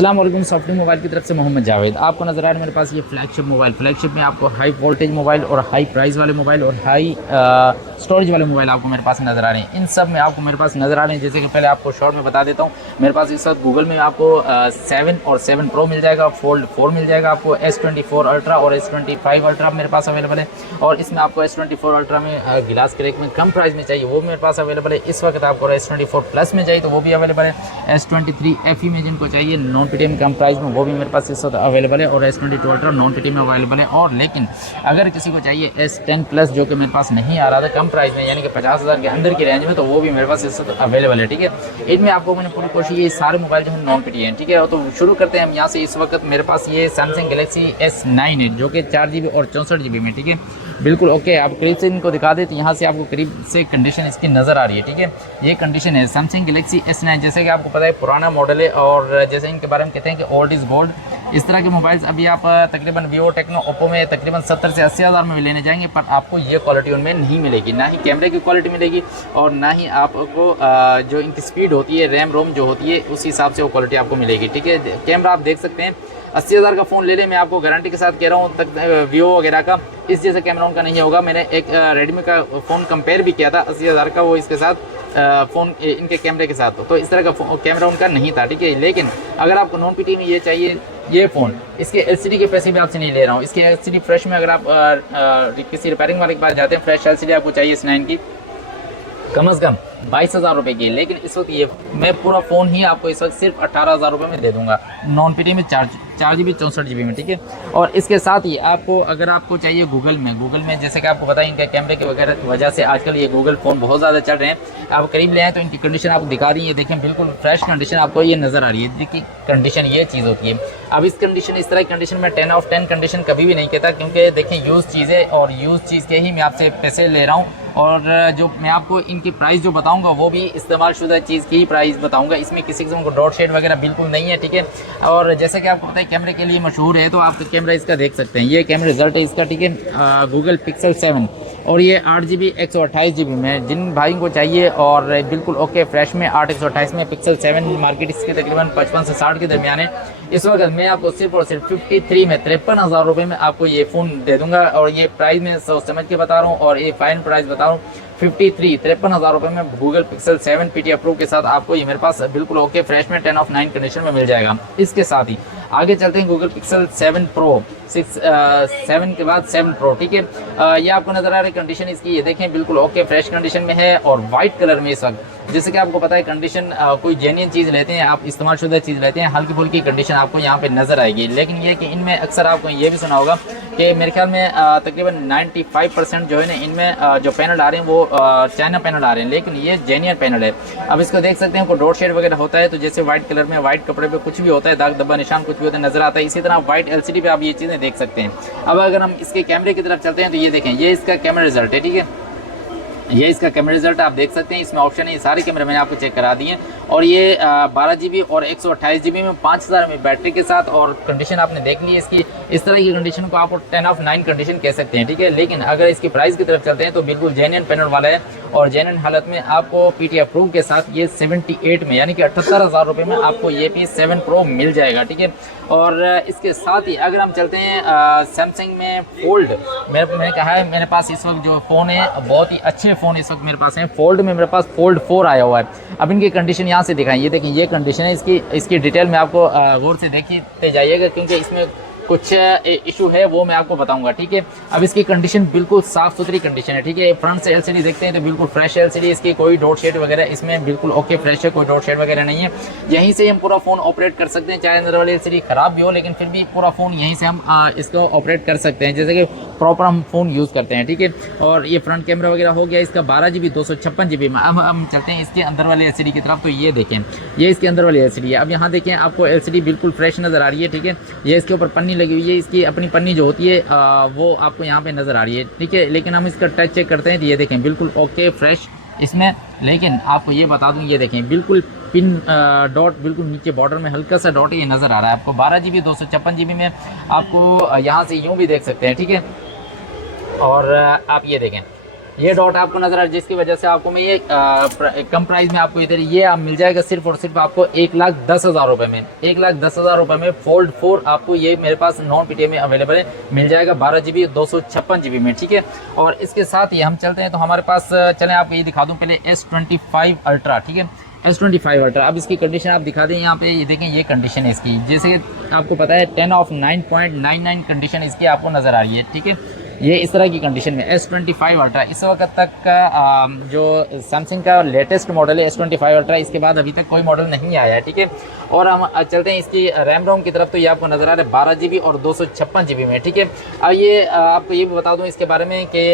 अस्सलाम वालेकुम। Software mobile की तरफ से मोहम्मद जावेद। आपको नज़र आ रहा है मेरे पास ये फ्लैगशिप मोबाइल। फ्लैगशिप में आपको हाई वोल्टेज मोबाइल और हाई प्राइस वाले मोबाइल और हाई स्टोरेज वाले मोबाइल आपको मेरे पास नज़र आ रहे हैं। इन सब में आपको मेरे पास नज़र आ रहे हैं। जैसे कि पहले आपको शॉर्ट में बता देता हूँ, मेरे पास इस वक्त गूगल में आपको 7 और 7 प्रो मिल जाएगा, फोल्ड 4 मिल जाएगा, आपको S24 अल्ट्रा और S25 अल्ट्रा मेरे पास अवेलेबल है। और इसमें आपको S24 अल्ट्रा में गिलास क्रेक में कम प्राइस में चाहिए वो मेरे पास अवेलेबल है। इस वक्त आपको S24 प्लस में चाहिए तो वो भी अवेलेबल है। S23 FE में जिनको चाहिए नॉन PTM कम प्राइस में वो भी मेरे पास इस वक्त अवेलेबल है। और S22 अल्ट्रा नॉन PTM में अवेलेबल है। और लेकिन अगर किसी को चाहिए S10 प्लस जो कि मेरे पास नहीं आ रहा था कम प्राइस में, यानी कि 50,000 के अंदर की रेंज में, तो वो भी मेरे पास इस वक्त अवेलेबल है। ठीक है, इनमें आपको मैंने पूरी कोशिश, ये सारे मोबाइल जो है नॉन PTM है। ठीक है, तो शुरू करते हैं हम यहाँ से। इस वक्त मेरे पास ये सैमसंग गैलेक्सी S9 है जो कि 4GB और 64GB में। ठीक है, बिल्कुल ओके। आप करीब से इनको दिखा दें तो यहाँ से आपको करीब से कंडीशन इसकी नज़र आ रही है। ठीक है, ये कंडीशन है सैमसंग गैलेक्सी S9। जैसे कि आपको पता है पुराना मॉडल है और जैसे इनके बारे में कहते हैं कि ओल्ड इज़ गोल्ड। इस तरह के मोबाइल्स अभी आप तकरीबन वीवो, टेक्नो, ओप्पो में तकरीबन 70 से 80 हज़ार में लेने जाएंगे, पर आपको ये क्वालिटी उनमें नहीं मिलेगी। ना ही कैमरे की क्वालिटी मिलेगी और ना ही आपको जो इनकी स्पीड होती है, रैम रोम जो होती है, उस हिसाब से वो क्वालिटी आपको मिलेगी। ठीक है, कैमरा आप देख सकते हैं 80,000 का फ़ोन ले लें, मैं आपको गारंटी के साथ कह रहा हूँ, तक वीवो वगैरह का इस जैसे कैमरा उनका नहीं होगा। मैंने एक रेडमी का फ़ोन कंपेयर भी किया था 80,000 का, वो इसके साथ फ़ोन इनके कैमरे के साथ, तो इस तरह का कैमरा उनका नहीं था। ठीक है, लेकिन अगर आपको नॉन PTM में ये चाहिए, ये फ़ोन, इसके LCD के पैसे भी आपसे नहीं ले रहा हूँ। इसके LCD फ्रेश में अगर आप किसी रिपेयरिंग वाले के पास जाते हैं, फ्रेश LCD आपको चाहिए S9 की कम से कम 22,000 रुपये की, लेकिन इस वक्त ये मैं पूरा फ़ोन ही आपको इस वक्त सिर्फ 18,000 रुपये में दे दूंगा नॉन PTM में 4GB 64GB में। ठीक है, और इसके साथ ही आपको अगर आपको चाहिए गूगल में जैसे कि आपको पता है इनके कैमरे की वगैरह की वजह से आजकल ये गूगल फ़ोन बहुत ज़्यादा चल रहे हैं। आप करीब ले आए तो इनकी कंडीशन आपको दिखा रही है, देखें बिल्कुल फ्रेश कंडीशन आपको ये नज़र आ रही है। देखिए कंडीशन ये चीज़ होती है। अब इस कंडीशन, इस तरह की कंडीशन में 10 ऑफ 10 कंडीशन कभी भी नहीं कहता, क्योंकि देखिए यूज़ चीज़ें और यूज़ चीज़ के ही मैं आपसे पैसे ले रहा हूँ। और जो मैं आपको इनकी प्राइस जो बताऊंगा वो भी इस्तेमाल शुदा चीज़ की ही प्राइस बताऊंगा। इसमें किसी किस्म को डॉट शेड वगैरह बिल्कुल नहीं है। ठीक है, और जैसे कि आपको पता है कैमरे के लिए मशहूर है, तो आप कैमरा इसका देख सकते हैं, ये कैमरा रिजल्ट है इसका। ठीक है, गूगल पिक्सल 7 और ये 8GB 128GB में जिन भाई को चाहिए और बिल्कुल ओके फ्रेश में 8 128 में पिक्सल 7 मार्केट इसके तकरीबन 55 से 60 के दरमियान है। इस वक्त मैं आपको सिर्फ और सिर्फ 53 में 53,000 रुपये में आपको ये फ़ोन दे दूंगा। और ये प्राइस मैं सोच समझ के बता रहा हूँ और ये फाइनल प्राइस बता रहा हूँ 53,000 रुपये में गूगल पिक्सल 7 PT अप्रूव के साथ आपको ये मेरे पास बिल्कुल ओके फ्रेश में 10 ऑफ 9 कंडीशन में मिल जाएगा। इसके साथ ही आगे चलते हैं गूगल पिक्सल 7 प्रो 7 के बाद 7 प्रो। ठीक है, ये आपको नजर आ रही कंडीशन इसकी, ये देखें बिल्कुल ओके फ्रेश कंडीशन में है और वाइट कलर में इस वक्त। जैसे कि आपको पता है कंडीशन कोई जेन्युइन चीज़ लेते हैं आप, इस्तेमाल शुदा चीज़ लेते हैं, हल्की फुल्की कंडीशन आपको यहाँ पे नजर आएगी। लेकिन ये कि इनमें अक्सर आपको ये भी सुना होगा कि मेरे ख्याल में तकरीबन 95% जो है ना इनमें जो पैनल आ रहे हैं वो चाइना पैनल आ रहे हैं, लेकिन ये जेन्युइन पैनल है। अब इसको देख सकते हैं, कोई डॉट शेड वगैरह होता है तो जैसे व्हाइट कलर में व्हाइट कपड़े पे कुछ भी होता है, दाग धब्बा निशान कुछ भी होता है नजर आता है, इसी तरह व्हाइट LCD पे आप ये चीज़ें देख सकते हैं। अब अगर हम इसके कैमरे की तरफ चलते हैं तो ये देखें, ये इसका कैमरा रिजल्ट है। ठीक है, ये इसका कैमरा रिजल्ट आप देख सकते हैं, इसमें ऑप्शन है, ये सारे कैमरे मैंने आपको चेक करा दिए। और ये 12GB और 128GB में 5000 में बैटरी के साथ, और कंडीशन आपने देख ली है इसकी। इस तरह की कंडीशन को आप 10 ऑफ 9 कंडीशन कह सकते हैं। ठीक है, लेकिन अगर इसकी प्राइस की तरफ चलते हैं तो बिल्कुल जेन्युइन पैनल वाला है और जेन्युइन हालत में आपको PT अप्रूव के साथ ये 78 में यानी कि 78,000 रुपये में आपको ये P7 Pro मिल जाएगा। ठीक है, और इसके साथ ही अगर हम चलते हैं सैमसंग में फोल्ड, मैंने कहा है मेरे पास इस वक्त जो फ़ोन है बहुत ही अच्छे फ़ोन इस वक्त मेरे पास हैं। फोल्ड में मेरे पास फोल्ड 4 आया हुआ है। अब इनकी कंडीशन यहाँ से दिखाएं, ये देखें ये कंडीशन है इसकी डिटेल में आपको गौर से देखते जाइएगा, क्योंकि इसमें कुछ इशू है वो मैं आपको बताऊंगा। ठीक है, अब इसकी कंडीशन बिल्कुल साफ सुथरी कंडीशन है। ठीक है, फ्रंट से LCD देखते हैं तो बिल्कुल फ्रेश LCD, इसकी कोई डॉट शेड वगैरह इसमें बिल्कुल ओके फ्रेश है, कोई डॉट शेड वगैरह नहीं है। यहीं से हम पूरा फ़ोन ऑपरेट कर सकते हैं, चाहे अंदर वाली LCD ख़राब भी हो लेकिन फिर भी पूरा फ़ोन यहीं से हम इसको ऑपरेट कर सकते हैं, जैसे कि प्रॉपर हम फ़ोन यूज़ करते हैं। ठीक है, और ये फ्रंट कैमरा वगैरह हो गया इसका 12GB 256GB में। अब हम चलते हैं इसके अंदर वाले LCD की तरफ, तो ये देखें ये इसके अंदर वाली LCD है। अब यहाँ देखें आपको LCD बिल्कुल फ्रेश नज़र आ रही है। ठीक है, ये इसके ऊपर पन्नी लगी हुई है, इसकी अपनी पन्नी जो होती है वो आपको यहाँ पे नज़र आ रही है। ठीक है, लेकिन हम इसका टच चेक करते हैं तो ये देखें बिल्कुल ओके फ्रेश इसमें। लेकिन आपको ये बता दूं, ये देखें बिल्कुल पिन डॉट बिल्कुल नीचे बॉर्डर में हल्का सा डॉट ये नज़र आ रहा है आपको। 12GB 256GB में आपको यहाँ से यूँ भी देख सकते हैं। ठीक है, और आप ये देखें ये डॉट आपको नजर आ रहा है, जिसकी वजह से आपको मैं ये कम प्राइस में आपको इधर ये आप मिल जाएगा सिर्फ और सिर्फ आपको 1,10,000 रुपए में। 1,10,000 रुपए में फोल्ड 4 आपको ये मेरे पास नॉन पीटीए में अवेलेबल है, मिल जाएगा 12 GB 256 GB में, ठीक है। और इसके साथ ही हम चलते हैं तो हमारे पास चलें आपको ये दिखा दूं पहले S25 अल्ट्रा, ठीक है। S25 अल्ट्रा, अब इसकी कंडीशन आप दिखा दें यहाँ पे, ये देखें ये कंडीशन है इसकी, जैसे कि आपको पता है 10 ऑफ 9.99 कंडीशन इसकी आपको नज़र आ रही है, ठीक है। ये इस तरह की कंडीशन में S25 अल्ट्रा इस वक्त तक का जो सैमसंग का लेटेस्ट मॉडल है S25 अल्ट्रा, इसके बाद अभी तक कोई मॉडल नहीं आया है, ठीक है। और हम चलते हैं इसकी रैम रोम की तरफ, तो ये आपको नज़र आ रहा है 12 GB और 256 GB में, ठीक है। अब ये आपको ये भी बता दूं इसके बारे में कि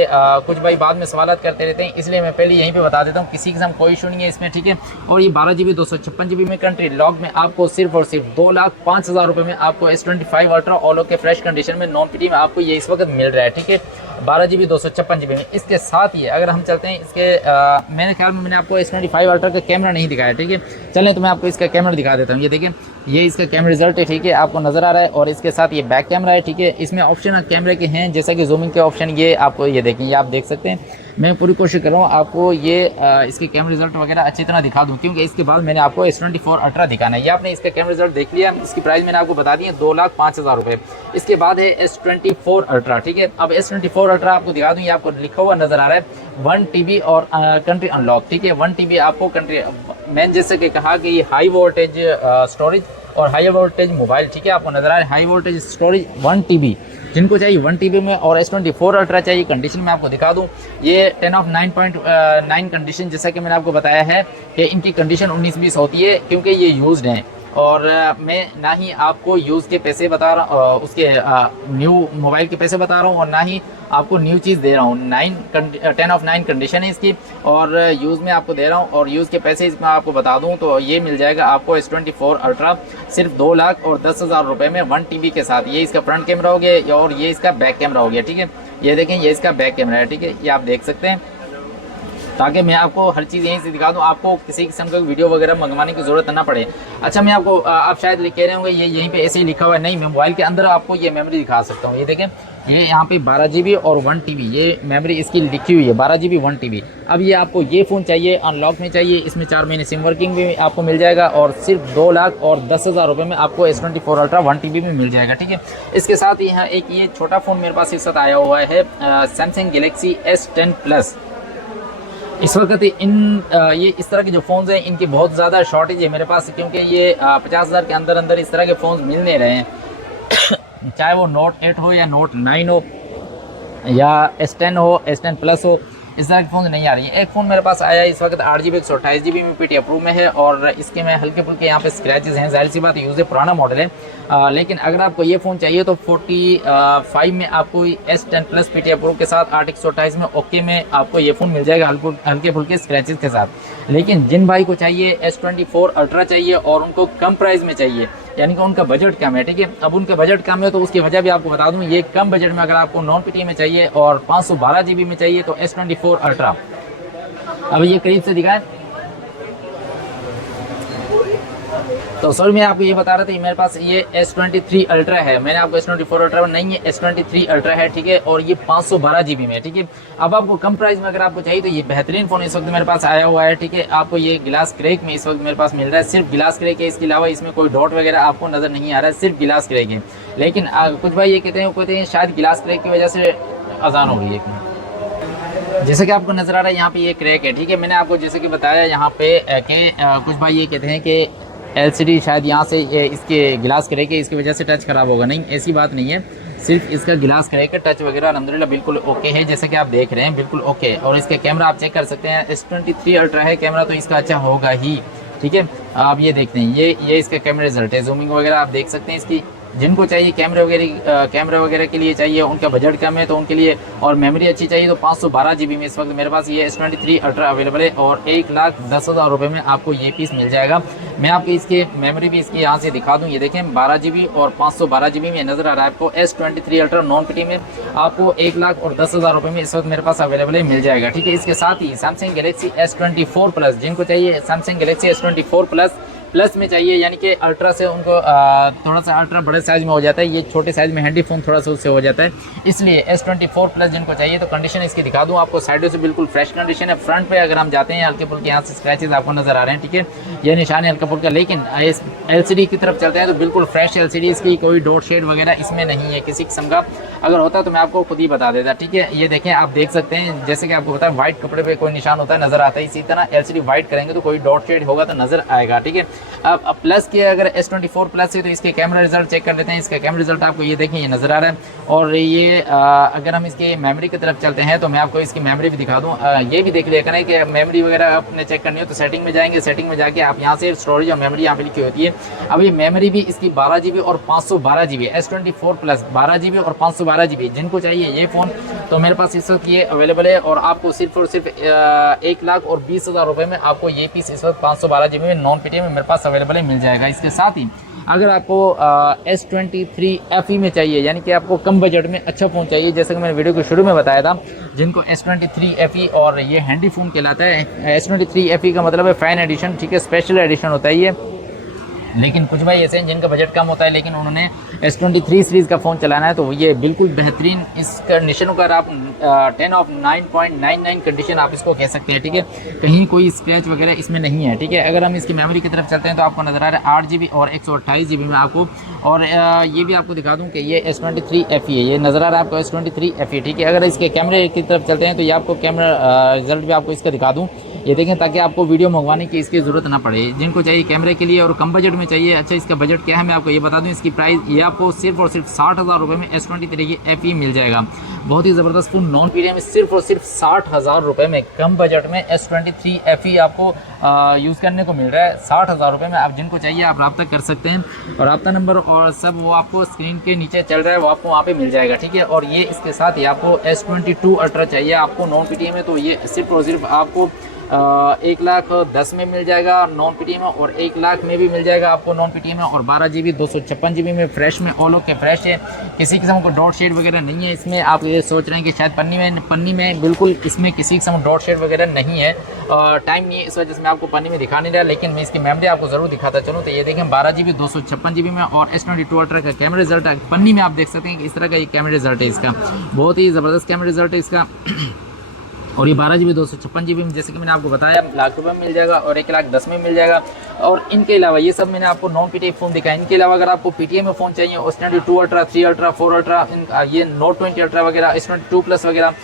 कुछ भाई बाद में सवाल करते रहते हैं, इसलिए मैं पहले यहीं पे बता देता हूँ, किसी किस्म कोई इशू नहीं है इसमें, ठीक है। और ये 12 GB 256 GB में कंट्री लॉक में आपको सिर्फ और सिर्फ 2,05,000 रुपये में आपको S25 अल्ट्रा ऑलो के फ्रेश कंडीशन में नॉन पीटी में आपको ये इस वक्त मिल रहा है, ठीक है। 12 GB 256 GB में। इसके साथ ही अगर हम चलते हैं इसके मेरे ख्याल में मैंने आपको S25 अल्ट्रा का कैमरा नहीं दिखाया, ठीक है। चलें तो मैं आपको इसका कैमरा दिखा देता हूँ। ये देखें, ये इसका कैमरा रिजल्ट है, ठीक है, आपको नज़र आ रहा है। और इसके साथ ये बैक कैमरा है, ठीक है। इसमें ऑप्शन कैमरे के हैं, जैसा कि जूमिंग के ऑप्शन, ये आपको ये देखें, ये आप देख सकते हैं। मैं पूरी कोशिश कर रहा हूँ आपको ये इसके कैमरा रिजल्ट वगैरह अच्छी तरह दिखा दूँ, क्योंकि इसके बाद मैंने आपको S24 अल्ट्रा दिखाना है। ये आपने इसका कैमरा रिजल्ट देख लिया, इसकी प्राइस मैंने आपको बता दी है 2,05,000 रुपये। इसके बाद है S24 अल्ट्रा, ठीक है। अब S24 अल्ट्रा आपको दिखा दूँ, ये आपको लिखा हुआ नज़र आ रहा है 1 TB और कंट्री अनलॉक, ठीक है। 1 TB आपको कंट्री, मैंने जैसे कि कहा कि ये हाई वोल्टेज स्टोरेज और हाई वोल्टेज मोबाइल, ठीक है, आपको नज़र आ रहा है हाई वोल्टेज स्टोरेज 1 TB, जिनको चाहिए 1 TB में। और S24 अल्ट्रा चाहिए कंडीशन में आपको दिखा दूं, ये 10 ऑफ 9.9 कंडीशन, जैसा कि मैंने आपको बताया है कि इनकी कंडीशन 19-20 होती है, क्योंकि ये यूज्ड हैं। और मैं ना ही आपको यूज़ के पैसे बता रहा हूँ, उसके न्यू मोबाइल के पैसे बता रहा हूँ, और ना ही आपको न्यू चीज़ दे रहा हूँ। 10 ऑफ 9 कंडीशन है इसकी, और यूज़ में आपको दे रहा हूँ। और यूज़ के पैसे इसमें आपको बता दूँ तो ये मिल जाएगा आपको S24 अल्ट्रा सिर्फ 2,10,000 रुपये में 1 TB के साथ। ये इसका फ्रंट कैमरा हो गया और ये इसका बैक कैमरा हो गया, ठीक है। ये देखें, ये इसका बैक कैमरा है, ठीक है, ये आप देख सकते हैं, ताकि मैं आपको हर चीज़ यहीं से दिखा दूँ, आपको किसी किस्म का वीडियो वगैरह मंगवाने की ज़रूरत ना पड़े। अच्छा, मैं आपको आप शायद कह रहे होंगे ये यहीं पे ऐसे ही लिखा हुआ है, नहीं, मैं मोबाइल के अंदर आपको ये मेमोरी दिखा सकता हूँ। ये देखें, ये यहाँ पे 12 GB और 1 TB ये मेमोरी इसकी लिखी हुई है, 12 GB 1 TB। अब ये आपको ये फ़ोन चाहिए अनलॉक में चाहिए, इसमें 4 महीने सिम वर्किंग भी आपको मिल जाएगा, और सिर्फ 2,10,000 रुपये में आपको S24 अल्ट्रा 1 TB में मिल जाएगा, ठीक है। इसके साथ ही यहाँ एक ये छोटा फ़ोन मेरे पास एक साथ आया हुआ है, सैमसंग गैलेक्सी S10 प्लस। इस वक्त ये इस तरह के जो फ़ोन्स हैं इनकी बहुत ज़्यादा शॉर्टेज है मेरे पास, क्योंकि ये 50,000 के अंदर अंदर इस तरह के फ़ोन्स मिल नहीं रहे हैं चाहे वो Note 8 हो या Note 9 हो या S10 हो, S10 प्लस हो, इस तरह के फ़ोन नहीं आ रही है। एक फ़ोन मेरे पास आया है इस वक्त 8 GB 128 GB में पीटी अप्रूव में है, और इसके में हल्के फुल्के यहाँ पे स्क्रैचेस हैं, जाहिर सी बात यूज़ है, पुराना मॉडल है। लेकिन अगर आपको ये फ़ोन चाहिए तो 45 में आपको S10 प्लस पीटी अप्रूव के साथ 8 128 में ओके में आपको ये फ़ोन मिल जाएगा हल्के फुल्के स्क्रैचेस के साथ। लेकिन जिन भाई को चाहिए S24 अल्ट्रा चाहिए और उनको कम प्राइस में चाहिए, यानी कि उनका बजट कम है, ठीक है। अब उनका बजट कम है तो उसकी वजह भी आपको बता दूं, ये कम बजट में अगर आपको नॉन पीटी में चाहिए और 512 GB में चाहिए तो S24 अल्ट्रा। अब ये करीब से दिखाएं तो सर मैं आपको ये बता रहा था, मेरे पास ये S23 अल्ट्रा है, मैंने आपको S24 अल्ट्रा नहीं है, S23 अल्ट्रा है, ठीक है। और ये 512 GB में है, ठीक है। अब आपको कम प्राइस में अगर आपको चाहिए तो ये बेहतरीन फ़ोन इस वक्त मेरे पास आया हुआ है, ठीक है। आपको ये गिलास क्रैक में इस वक्त मेरे पास मिल रहा है, सिर्फ गिलास क्रैक है, इसके अलावा इसमें कोई डॉट वगैरह आपको नज़र नहीं आ रहा है, सिर्फ गिलास क्रैक है। लेकिन कुछ भाई ये कहते हैं शायद गिलास क्रैक की वजह से अजान हो रही है, जैसे कि आपको नज़र आ रहा है यहाँ पे ये क्रैक है, ठीक है। मैंने आपको जैसे कि बताया यहाँ पे कि कुछ भाई ये कहते हैं कि LCD शायद यहाँ से इसके गिलास क्रैक है, इसकी वजह से टच ख़राब होगा, नहीं, ऐसी बात नहीं है, सिर्फ इसका गिलास क्रैक है। टच वगैरह अल्हम्दुलिल्लाह बिल्कुल ओके है, जैसे कि आप देख रहे हैं, बिल्कुल ओके। और इसके कैमरा आप चेक कर सकते हैं, S23 अल्ट्रा है, कैमरा तो इसका अच्छा होगा ही, ठीक है। आप ये देखते हैं, ये इसका कैमरा रिजल्ट है, जूमिंग वगैरह आप देख सकते हैं इसकी। जिनको चाहिए कैमरा वगैरह के लिए चाहिए, उनका बजट कम है तो उनके लिए, और मेमोरी अच्छी चाहिए तो 512 GB में इस वक्त मेरे पास ये S23 अल्ट्रा अवेलेबल है, और 1,10,000 रुपये में आपको ये पीस मिल जाएगा। मैं आपको इसके मेमोरी भी इसकी यहाँ से दिखा दूँ, ये देखें 12 GB और 512 GB में नज़र आ रहा है आपको। S23 अल्ट्रा नॉन पीटी में आपको 1,10,000 रुपये में इस वक्त मेरे पास अवेलेबल है, मिल जाएगा, ठीक है। इसके साथ ही सैमसंग गैलेक्सी S24 प्लस, जिनको चाहिए Samsung Galaxy S24 plus, plus में चाहिए यानी कि अल्ट्रा से उनको थोड़ा सा अल्ट्रा बड़े साइज़ में हो जाता है, ये छोटे साइज़ में हैंडी फ़ोन थोड़ा सा उससे हो जाता है। इसलिए S24 प्लस जिनको चाहिए तो कंडीशन इसकी दिखा दूँ आपको, साइडों से बिल्कुल फ्रेश कंडीशन है। फ्रंट पे अगर हम जाते हैं हल्के फुल्के यहाँ से स्क्रैचेस आपको नज़र आ रहे हैं, ठीक है, ये निशान है हल्का फुल्का। लेकिन LCD की तरफ चलते हैं तो बिल्कुल फ्रेश LCD, इसकी कोई डॉट शेड वगैरह इसमें नहीं है किसी किस्म का। अगर होता तो मैं आपको खुद ही बता देता, ठीक है। ये देखें, आप देख सकते हैं जैसे कि आपको पता है व्हाइट कपड़े पे कोई निशान होता है नजर आता है, इसी तरह LCD व्हाइट करेंगे तो कोई डॉट शेड होगा तो नजर आएगा, ठीक है। अब प्लस की अगर S24 प्लस है तो इसके कैमरा रिजल्ट चेक कर लेते हैं। इसका कैमरा रिजल्ट आपको ये देखें, ये नजर आ रहा है। और ये अगर हम इसकी मेमोरी की तरफ चलते हैं तो मैं आपको इसकी मेमोरी भी दिखा दूँ। ये भी देख लिया करें कि मेमोरी वगैरह आपने चेक करनी हो तो सेटिंग में जाएंगे, सेटिंग में जाके आप यहाँ से स्टोरेज और मेमोरी यहाँ पे लिखी होती है। अब ये मेमोरी भी इसकी 12 GB और 512 GB S24 प्लस 12 GB और 512 GB जिनको चाहिए ये फ़ोन तो मेरे पास इस वक्त ये अवेलेबल है। और आपको सिर्फ और सिर्फ 1,20,000 रुपये में आपको ये पीस इस वक्त 512 GB में नॉन PTM में मेरे पास अवेलेबल है, मिल जाएगा। इसके साथ ही अगर आपको S23 FE में चाहिए यानी कि आपको कम बजट में अच्छा फ़ोन चाहिए, जैसे कि मैंने वीडियो के शुरू में बताया था, जिनको S23 FE और ये हैंडी फ़ोन कहलाता है। S23 FE का मतलब है फ़ैन एडिशन, ठीक है, स्पेशल एडिशन होता है ये। लेकिन कुछ भाई ऐसे हैं जिनका बजट कम होता है लेकिन उन्होंने S23 सीरीज़ का फ़ोन चलाना है तो ये बिल्कुल बेहतरीन इस कंडीशन का आप 10 ऑफ 9.99 कंडीशन आप इसको कह सकते हैं, ठीक है। कहीं कोई स्क्रैच वगैरह इसमें नहीं है, ठीक है। अगर हम इसकी मेमोरी की तरफ चलते हैं तो आपको नज़र आ रहा है 8 GB और 128 GB में आपको। और ये भी आपको दिखा दूँ कि ये S23 FE है, ये नज़र आ रहा है आपको S23 FE, ठीक है। अगर इसके कैमरे की तरफ चलते हैं तो ये आपको कैमरा रिजल्ट भी आपको इसका दिखा दूँ, ये देखें, ताकि आपको वीडियो मंगवाने की इसकी ज़रूरत ना पड़े। जिनको चाहिए कैमरे के लिए और कम बजट में चाहिए, अच्छा इसका बजट क्या है मैं आपको ये बता दूं। इसकी प्राइस ये आपको सिर्फ और सिर्फ 60,000 रुपये में S23 FE मिल जाएगा। बहुत ही ज़बरदस्त फ़ोन नॉन PTM में सिर्फ और सिर्फ 60,000 रुपये में कम बजट में S23 FE आपको यूज़ करने को मिल रहा है 60,000 रुपये में। आप जिनको चाहिए आप रब्ता कर सकते हैं और रब्ता नंबर और सब वो आपको स्क्रीन के नीचे चल रहा है, वो आपको वहाँ पे मिल जाएगा, ठीक है। और ये इसके साथ ही आपको S22 अल्ट्रा चाहिए आपको नॉन PTM में तो ये सिर्फ और सिर्फ आपको 1,10,000 में मिल जाएगा नॉन PTM में, और 1,00,000 में भी मिल जाएगा आपको नॉन PTM में, और 12 GB 256 GB में फ्रेश में ऑल ओके फ्रेश है। किसी किस्म को डॉट शेड वगैरह नहीं है इसमें। आप ये सोच रहे हैं कि शायद पन्नी में बिल्कुल इसमें किसी किस्म डॉट शेड वगैरह नहीं है, टाइम नहीं है इस वजह से मैं आपको पन्नी में दिखा नहीं रहा, लेकिन मैं इसकी मेमोरी आपको ज़रूर दिखाता चलूँ। तो ये देखें 12 GB 256 GB में और S22 अल्ट्रा का कैमरा रिजल्ट है। पन्नी में आप देख सकते हैं कि इस तरह का ये कैमरा रिजल्ट है इसका, बहुत ही ज़बरदस्त कैमरा रिजल्ट है इसका। और ये 12 GB 256 GB में जैसे कि मैंने आपको बताया लाख रुपये में मिल जाएगा और 1,10,000 में मिल जाएगा। और इनके अलावा ये सब मैंने आपको नॉन PTM फ़ोन दिखाया। इनके अलावा अगर आपको PTM में फ़ोन चाहिए S22 अल्ट्रा, 3 अल्ट्रा, 4 अल्ट्रा, ये Note 20 अल्ट्रा वगैरह, S22 प्लस वगैरह,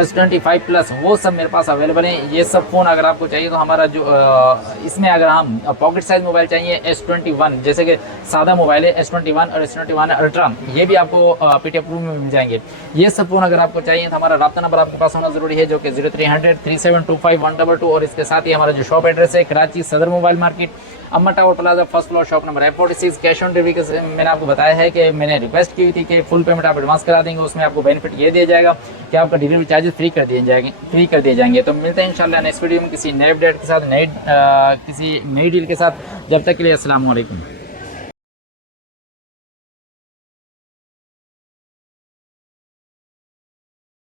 S25 प्लस, वो सब मेरे पास अवेलेबल है। ये सब फ़ोन अगर आपको चाहिए तो हमारा जो इसमें अगर हम पॉकेट साइज़ मोबाइल चाहिए S21 जैसे कि सादा मोबाइल है S21 और S21 अल्ट्रा, ये भी आपको PTM प्रूफ में मिल जाएंगे। ये सब फ़ोन अगर आपको चाहिए तो हमारा रब्ता नंबर आपके पास होना ज़रूरी है, जो कि 0300 3725 122। और इसके साथ ही हमारा जो शॉप एड्रेस है कराची सदर मोबाइल मार्केट, अम्मा tower plaza, first floor, shop number F46। Cash on delivery मैंने आपको बताया है कि मैंने रिक्वेस्ट की थी कि फुल पेमेंट आप एडवांस करा देंगे, उसमें आपको बेनिफिट ये दिया जाएगा कि आपका डिलीवरी चार्जेस फ्री कर दिए जाएंगे। तो मिलते हैं इंशाल्लाह नेक्स्ट वीडियो में किसी नए अपडेट के साथ, किसी नई डील के साथ। जब तक के लिए अस्सलाम वालेकुम।